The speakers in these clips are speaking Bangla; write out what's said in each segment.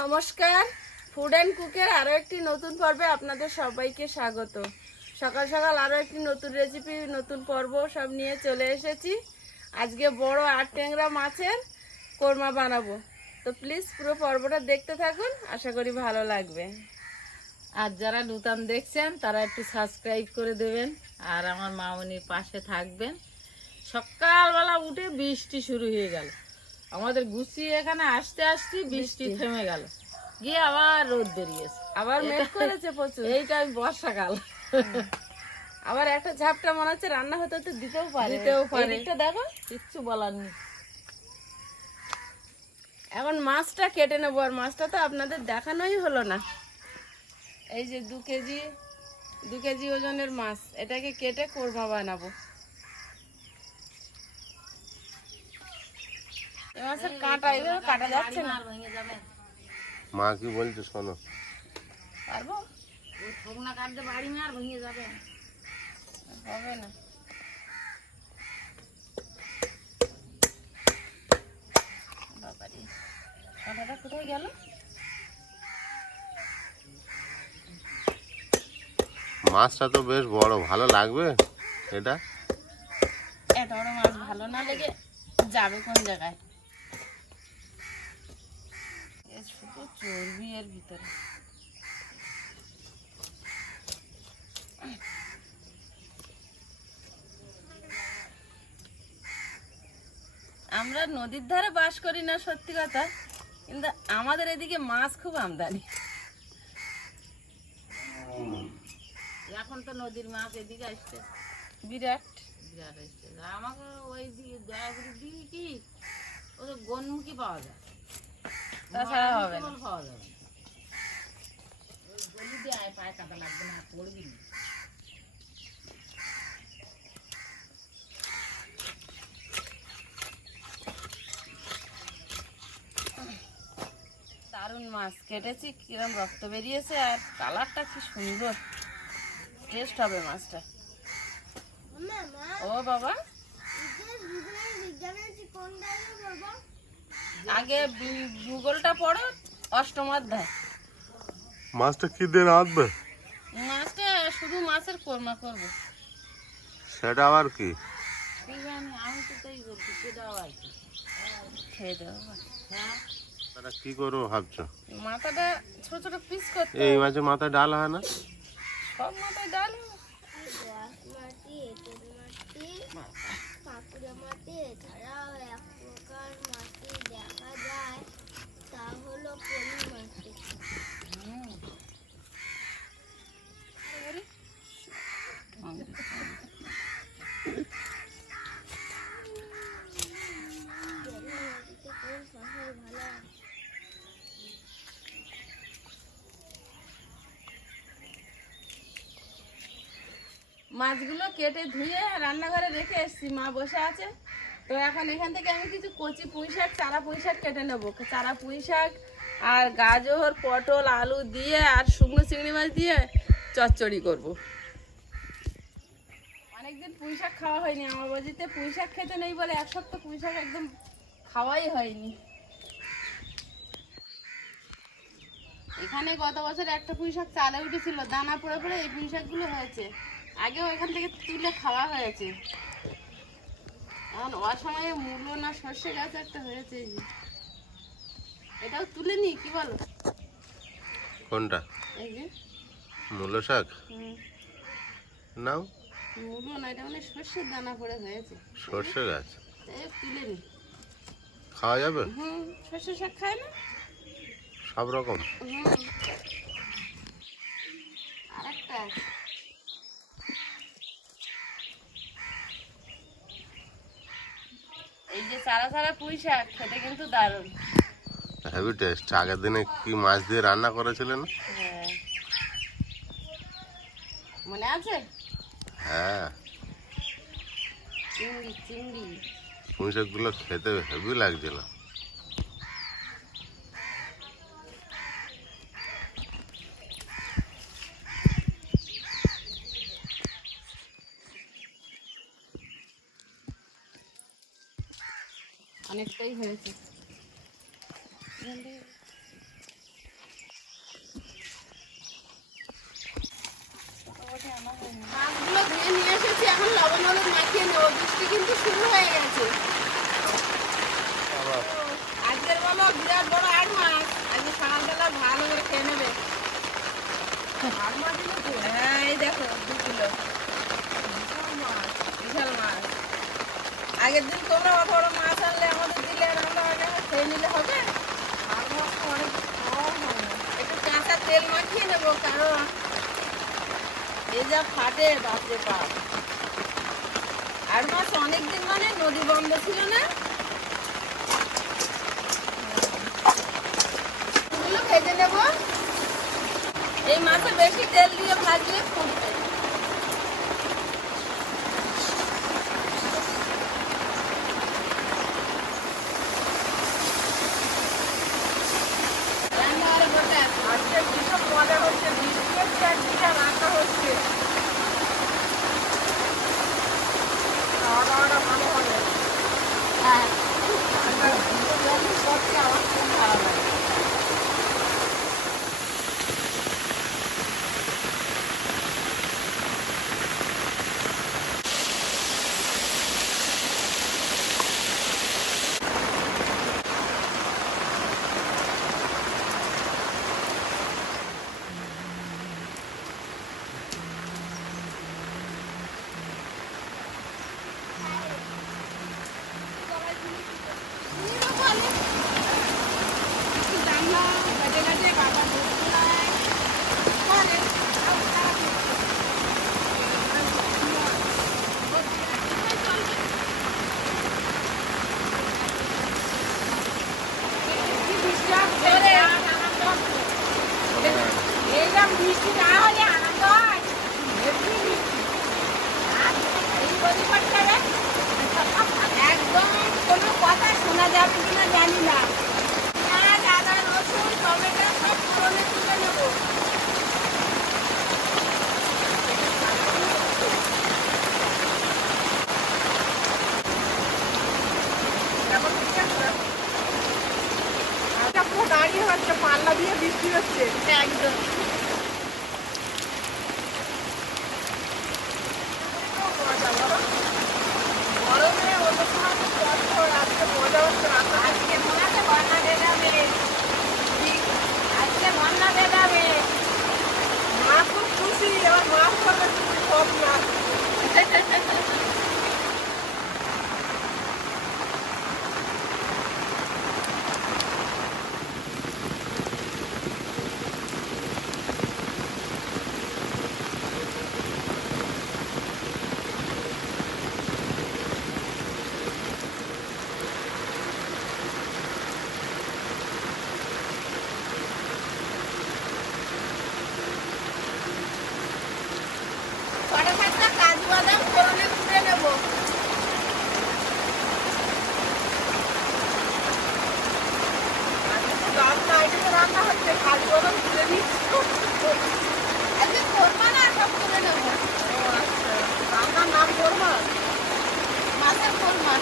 নমস্কার। ফুড অ্যান্ড কুকের আরও একটি নতুন পর্বে আপনাদের সবাইকে স্বাগত। সকাল সকাল আরও একটি নতুন রেসিপি নতুন পর্ব সব নিয়ে চলে এসেছি। আজকে বড় আট ট্যাংরা মাছের কোরমা বানাবো। তো প্লিজ পুরো পর্বটা দেখতে থাকুন, আশা করি ভালো লাগবে। আর যারা নূতন দেখছেন, তারা একটু সাবস্ক্রাইব করে দেবেন। আর আমার মামনির পাশে থাকবেন। সকালবেলা উঠে বৃষ্টি শুরু হয়ে গেল। আমাদের গুছিয়ে এখানে আসতে আসতে বৃষ্টি থেমে গেল। গিয়ে আবার রোদ বেরিয়েছে। আবার মেঘ করেছে প্রচুর। এইটাই বর্ষাকাল। আবার একটা ঝাপটা মনে হচ্ছে রান্না হতে হতে দিতেও পারে। দিতেও পারে। এদিকটা দেখো কিচ্ছু বলার নেই। এখন মাছটা কেটে নেব আর মাছটা তো আপনাদের দেখানোই হলো না। এই যে দু কেজি দু কেজি ওজনের মাছ এটাকে কেটে কোরমা বানাবো এই মাছের কাঁটা এভাবে কাটা যাচ্ছে না। মা কি বলছে শোনো? পারব? ওই ঠোকনা কাটতে বাড়ি মার ভেঙে যাবে। হবে না। কাঁটাটা কোথায় গেল? মাছটা তো বেশ বড় ভালো লাগবে এটা? এত বড় মাছ ভালো না লেগে যাবে কোন জায়গায় এ চর্বি এর ভিতরে। আমরা নদীর ধারে বাস করি না সত্যি কথা। কিন্তু আমাদের এদিকে মাছ খুব আমদানি। এখন তো নদীর মাছ এদিকে আসছে। বিরাট। বিরাট আসছে। আমাকে ওই দিকে দয়াগুড়ির দিকে কি? ওদের গনমুখী পাওয়া যায়। তাছাড়া হবে না। দারুণ মাছ কেটেছি কিরম রক্ত বেরিয়েছে আর কালারটা কি সুন্দর। টেস্ট হবে মাছটা। ও বাবা। আগে ভূগোলটা পড়ো অষ্টম অধ্যায়। মাছটা কি দিয়ে রাঁধবে মাছটা শুধু মাছের কোরমা করব। সেটা আবার কি? কি জানি আমি তো তাই বলছি সেটাও আর কি। খেয়ে দেবো হ্যাঁ। তারা কি করব ভাবছ? মাথাটা ছোট ছোট পিস করতে এই মাঝে মাথায় ডাল হয় না? সব মাথায় ডাল মাটি এঁটেল মাটি কাঁকুড়ে মাটি এছাড়াও এক প্রকার মাটি দেখা যায় তা হলো পলি মাটি পলি মাটিতে কোন ফসল ভালো হয়? মাছগুলো কেটে ধুয়ে রান্নাঘরে রেখে এসেছি। মা বসে আছে। তো এখন এখান থেকে আমি কিছু কচি পুঁই শাক, চারা পুঁই শাক কেটে নেব। চারা পুঁই শাক আর গাজর, পটল, আলু দিয়ে আর শুকনো চিংড়ি মাছ দিয়ে চচ্চড়ি করব। অনেকদিন পুঁই শাক খাওয়া হয়নি, আমার বাড়িতে পুঁই শাক খেতে নেই বলে এক সপ্তাহ পুঁই শাক একদম খাওয়াই হয়নি। এখানে গত বছর একটা পুঁই শাক চালে উঠেছিল, দানা পড়ে পড়ে এই পুঁই শাকগুলো হয়েছে। আগেও এখান থেকে তুলে খাওয়া হয়েছে। এখন অসময়ে মূলো না সর্ষে গাছ একটা হয়েছে। এটাও তুলে নি কি বলো? কোনটা? এই যে। মূলো শাক? নাও। মূলো না এটা মানে সর্ষের দানা পড়ে হয়েছে। সর্ষে গাছ? তাই তুলে নি। খাওয়া যাবে? হুম সর্ষে শাক খায় না? সব রকম? হুম। আরেকটা এই যে চারা চারা পুঁই শাক খেতে কিন্তু দারুণ। হেভি টেস্ট আগের দিনে কি মাছ দিয়ে রান্না করেছিলেন? হ্যাঁ। মনে আছে? হ্যাঁ। চিংড়ি চিংড়ি। পুঁই শাকগুলো খেতে হেভি লাগছিল। অনেকটাই হয়েছে। মাছগুলো নিয়ে এসেছি, এখন কিন্তু হয়ে গেছে। আজকের বিরাট বড় আট মাছ। আজকে ভালো খেয়ে নেবে। হ্যাঁ এই দেখো কিলো। বিশাল মাছ বিশাল মাছ। আগের দিন তোমরা অত বড় মাছ আনলে আমাদের দিলে হয় আমরা খেয়ে নিলে হবে? একটু কাঁচা তেল মাখিয়ে নেব, কারণ এই যা ফাটে, বাপরে বাপ। আর মাছ অনেকদিন মানে নদী বন্ধ ছিল না? ভেজে নেব। এই মাছে বেশি তেল দিয়ে ভাজলে ফুটবে রান্নাঘরে বসে আছি। আজকে ভীষণ মজা হচ্ছে বৃষ্টি হচ্ছে আর বিশাল রান্না হচ্ছে খাওয়া দাওয়াটা ভালো হবে হ্যাঁ ঠান্ডা যখন করছে আমার খুব ভালো লাগে এইরকম বৃষ্টি না হলে আনন্দ হয় হেব্বি বৃষ্টি। আর এই পরিবারটারে একদম কোনো কথা শোনা যাবে কিনা জানি না পেঁয়াজ, আদা, রসুন, টমেটো সব ফোড়নে তুলে নেব। এখন ঠিক আছে? আচ্ছা, পুরো দাঁড়িয়ে হচ্ছে পাল্লা দিয়ে বৃষ্টি হচ্ছে একদম গরমে অন্য সময় তো কষ্ট আজকে মজা হচ্ছে রান্না আজকে মনে আছে বন্যা বেরাবে আজকে বন্যা বেরাবে মা খুব খুশি এবার মাছ করবে সব কটা থাকতে কাজু বাদাম ফোড়নে তুলে নেব রান্না আইটেমে রান্না হচ্ছে কাজু বাদাম তুলে নিচ্ছি আজকে কোরমা না সব তুলে নেব রান্নার নাম কোরমা মাছের কোরমা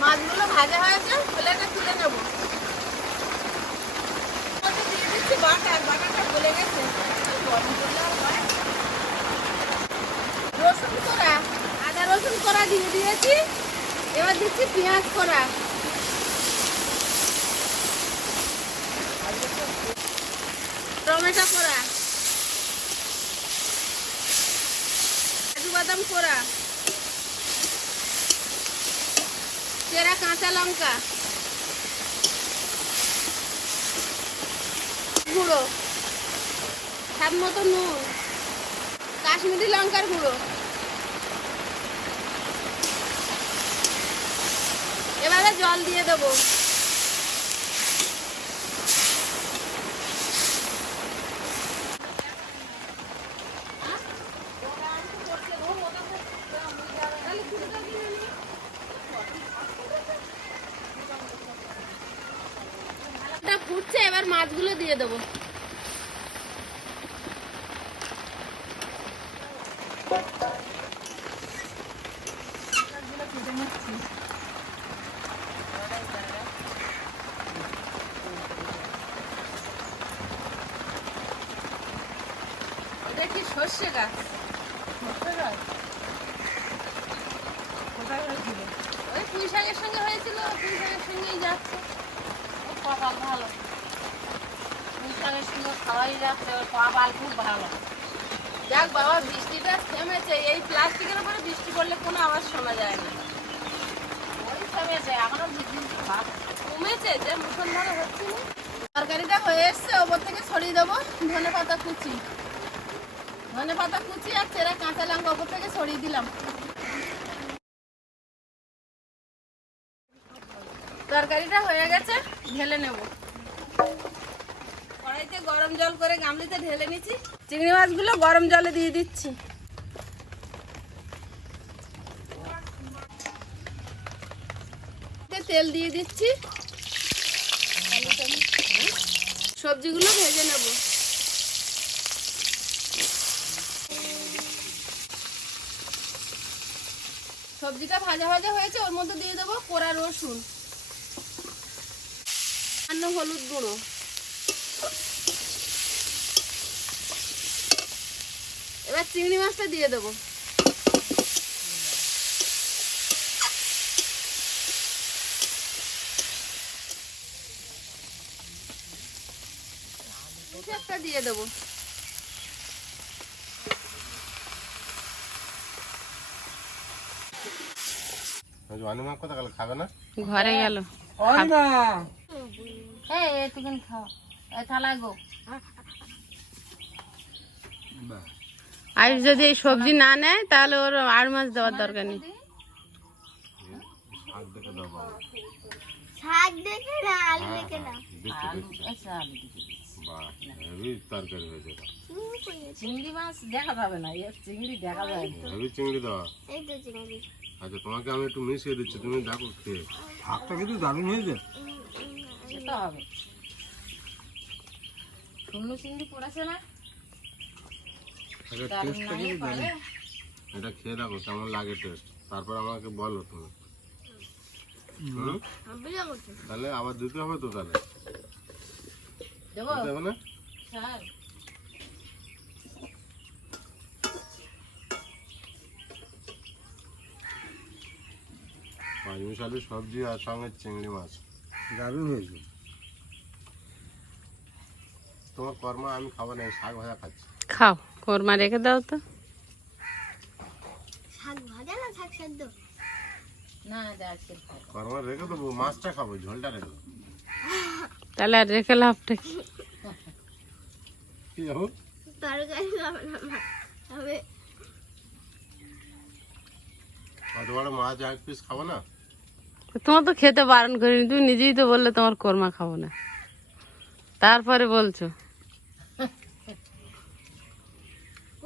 মাছগুলো ভাজা হয়েছে প্লেটে তুলে নেব মধ্যে দিয়ে দিচ্ছি বাটার বাটারটা গলে গেছে গরম করলে আর হয়? রসুন করা আদা রসুন করা দিয়ে দিয়েছি এবার দিচ্ছি পেঁয়াজ করা টমেটো করা কাজু বাদাম করা চেরা কাঁচা লঙ্কা। গুঁড়ো। স্বাদ মতো নুন, কাশ্মীরি লঙ্কার গুঁড়ো। এবারে জল দিয়ে দেবো। ফুটছে, এবার মাছগুলো দিয়ে দেবো এটা কি সর্ষে গাছ কোথায় হয়েছিল ওই পুঁই সঙ্গে হয়েছিল পুঁই সঙ্গেই যাচ্ছে। ও কপাল ভালো। পুঁইশাকের সঙ্গে খাওয়াই যাচ্ছে, ওর কপাল খুব ভালো। যাক বাবা, বৃষ্টিটা থেমেছে। এই প্লাস্টিকের উপরে বৃষ্টি পড়লে কোনো আওয়াজ শোনা যায় না। ওই থেমেছে, এখনও বিদ্যুৎ কমেছে, যে মুসলধারে হচ্ছে না। তরকারিটা হয়ে এসছে, ওপর থেকে ছড়িয়ে দেবো। ধনে পাতা কুচি। ধনে পাতা কুচি আর চেরা কাঁচা লঙ্কা ওপর থেকে ছড়িয়ে দিলাম। তরকারিটা হয়ে গেছে, ঢেলে নেব। কড়াইতে গরম জল করে গামলিতে ঢেলে নিচ্ছি। চিংড়ি মাছগুলো গরম জলে দিয়ে দিচ্ছি। তেল দিয়ে দিচ্ছি। সবজিগুলো ভেজে নেব। সবজিটা ভাজা ভাজা হয়েছে, ওর মধ্যে দিয়ে দেবো কোরা রসুন। সামান্য হলুদ গুঁড়ো। এবার চিংড়ি মাছটা দিয়ে দেবো। একটা দিয়ে দেবো। গেল খাবে না? ঘরে গেল। খাও। থালা গো। আয়ুষ যদি এই সবজি না নেয় তাহলে ওর আর মাছ দেওয়ার দরকার নেই। শাক দেখে দাও বাবা শাক দেখে না। আলু দেখে না দেখছি আলু দেখছি। আলু দিতে দিচ্ছি। বাহ হেভি তরকারি হয়েছে এটা। চিংড়ি মাছ দেখা যাবে না চিংড়ি দেখা যায় চিংড়ি দেওয়া। তো আচ্ছা তোমাকে আমি একটু মিশিয়ে দিচ্ছি তুমি দেখো খেয়ে। কিন্তু দারুণ হয়েছে। সেটা হবে। চিংড়ি পড়েছে না। এটা খেয়ে দেখো কেমন লাগে টেস্ট তারপর আমাকে বলো তুমি। তাহলে আবার দিতে হবে তো তাহলে। দেবো? না? স্যার পাঁচ সবজি আর সঙ্গে চিংড়ি মাছ। দারুণ হয়েছে। তোমার কর্ম আমি খাব না শাক ভাজা খাচ্ছি। খাও কোরমা রেখে দাও তো। শাক ভাজা না শাক সেদ্ধ? না দেখছি রেখে দেবো মাছটা খাব ঝোলটা রেখে দেবো। তাহলে আর রেখে লাভটা কি? কি যাব? তরকারি হবে না মা। হবে বড় মাছ এক পিস খাব না? তোমার তো খেতে বারণ করিনি তুমি নিজেই তো বললে তোমার কোরমা খাব না। তারপরে বলছো।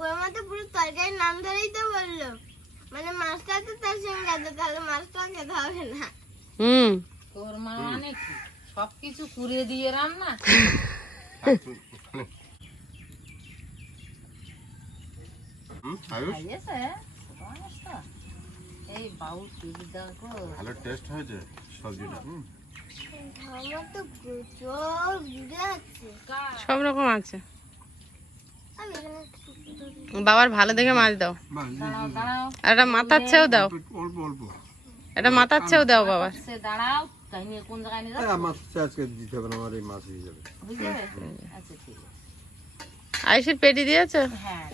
ওর মতো পুরো তরকারির নাম ধরেই তো বলল। মানে মাছটা তো তার সঙ্গে আছে তাহলে মাছটা খেতে হবে না। হুম। তোর মা মানে কি? সব কিছু কুড়ে দিয়ে রান্না? তো এই বাবু টিভি দেখো ভালো টেস্ট হয়েছে সবজিটা তো সব রকম আছে আমি এখানে টুকটুক করে- বাবার ভালো দেখে মাছ দাও। একটা মাথার চেয়েও দাও। অল্প অল্প এটা মাথার চেয়েও দাও বাবার। হয়ে যাবে। বুঝলে? আচ্ছা ঠিক আছে। আয়ুষের পেটি দিয়েছ? হ্যাঁ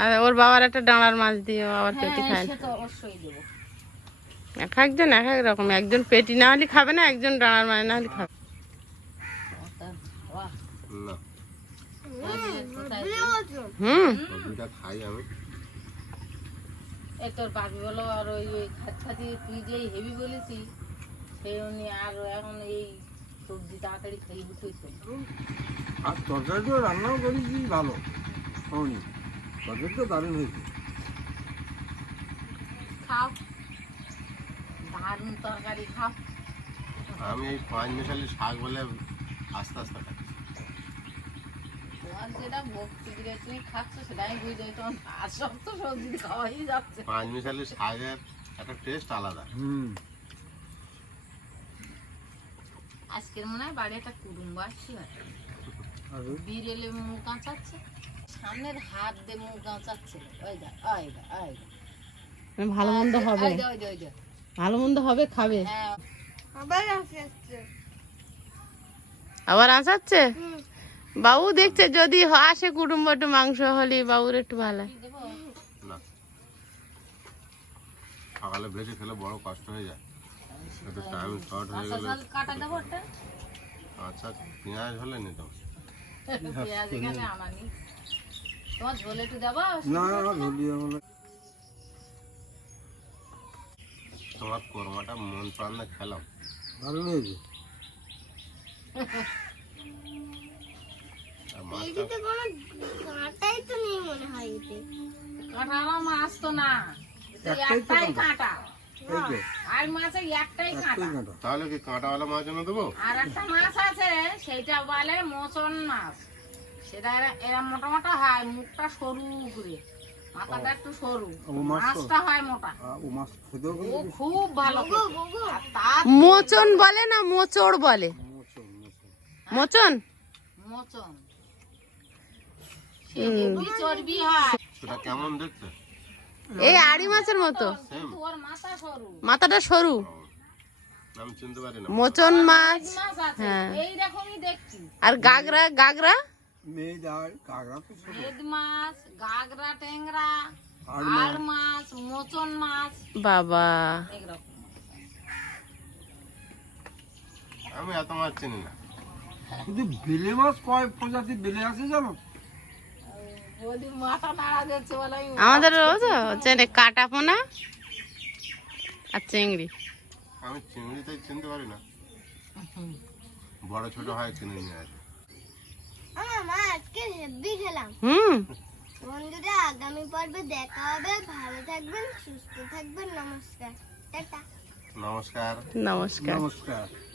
আর ওর বাবার একটা ডাঁড়ার মাছ দিয়ে আবার পেটি হ্যাঁ খায়। সে তো অবশ্যই দেবো। এক একজন এক এক রকম। একজন পেটি না হলে খাবে না একজন ডাঁড়ার মাছ না হলে খাবে। হুম। খাই আমি এই তোর বাপি বলো আর ওই ওই খাত তুই যেই হেভি বলেছি সেই উনি আর এখন এই সবজি তাড়াতাড়ি খেয়ে উঠেছে আর তরকারি তো রান্নাও করেছি ভালো। তরকারি তো দারুণ হয়েছে। খাও। দারুণ তরকারি খাও। আমি এই পাঁচ মিশালি শাক বলে আস্তে আস্তে খাই। যেটা ভক্তি দিয়ে তুমি খাচ্ছ সেটাই বুঝে তোমার আর তো সবজি খাওয়াই যাচ্ছে। পাঁচ মিশালি শাকের একটা টেস্ট আলাদা। হুম। আজকের মনে হয় বাড়ি একটা কুটুম্ব আসছে আর বিড়েলে মুখ কাঁচাচ্ছে সামনের হাত দিয়ে মুখ ওই ওই ওই দা ভালো মন্দ হবে। ভালো মন্দ হবে খাবে। হ্যাঁ। আবার আবার আসাচ্ছে হুম। বাবু দেখছে যদি আসে কুটুম্ব একটু মাংস হলে বাবুর একটু ভালো। সকালে বেশি খেলে বড় কষ্ট হয়ে যায়। একটু টাইম শর্ট হয়ে গেলে ঝাল কাটা দেবো একটা? আচ্ছা পেঁয়াজ হলে নিতাম পেঁয়াজ এখানে আনানি তোমার ঝোল একটু দেবো? না। তোমার কর্মাটা মন প্রাণে খেলাম। ভালো হয়েছে? আর কোনো কাঁটাই তো নেই মনে হয় এতে। কাঁটালা মাছ তো না। একটাই কাঁটা। কাঁটা। এই তো আর মাছে একটাই কাঁটা। তাহলে কি কাঁটাওয়ালা মাছ এনে দেবো? আর একটা মাছ আছে সেটা বলে মোচন মাছ। সেটা এরা- এরা মোটা মোটা হয় মুখটা সরু করে মাথাটা একটু সরু? মাছটা হয় মোটা। ও খুব ভালো মোচন বলে না মোচড় বলে? মোচন? মোচন মোচন মোচন সে হেভি চর্বি হয় সেটা কেমন দেখতে? এই আড়ি মাছের মতো। মাথাটা সরু। ও, আমি চিনতে পারি না। মোচন মাছ হ্যাঁ। আর গাগরা গাগরা? বাবা। আমি এত মাছ চিনি না। কিন্তু বেলে মাছ কয় প্রজাতি বেলে আছে জানো বৌদি মাথা নাড়া দিচ্ছে বলে আমি আমাদের হচ্ছে কাটা পোনা আর চিংড়ি। আমি চিংড়িতে চিনতে পারি না। বড় ছোট হয় কিনে নিয়ে আসে। আমার মা আজকে হেভি খেলাম। হুম। বন্ধুরা আগামী পর্বে দেখা হবে। ভালো থাকবেন সুস্থ থাকবেন। নমস্কার। টাটা। নমস্কার। নমস্কার। নমস্কার।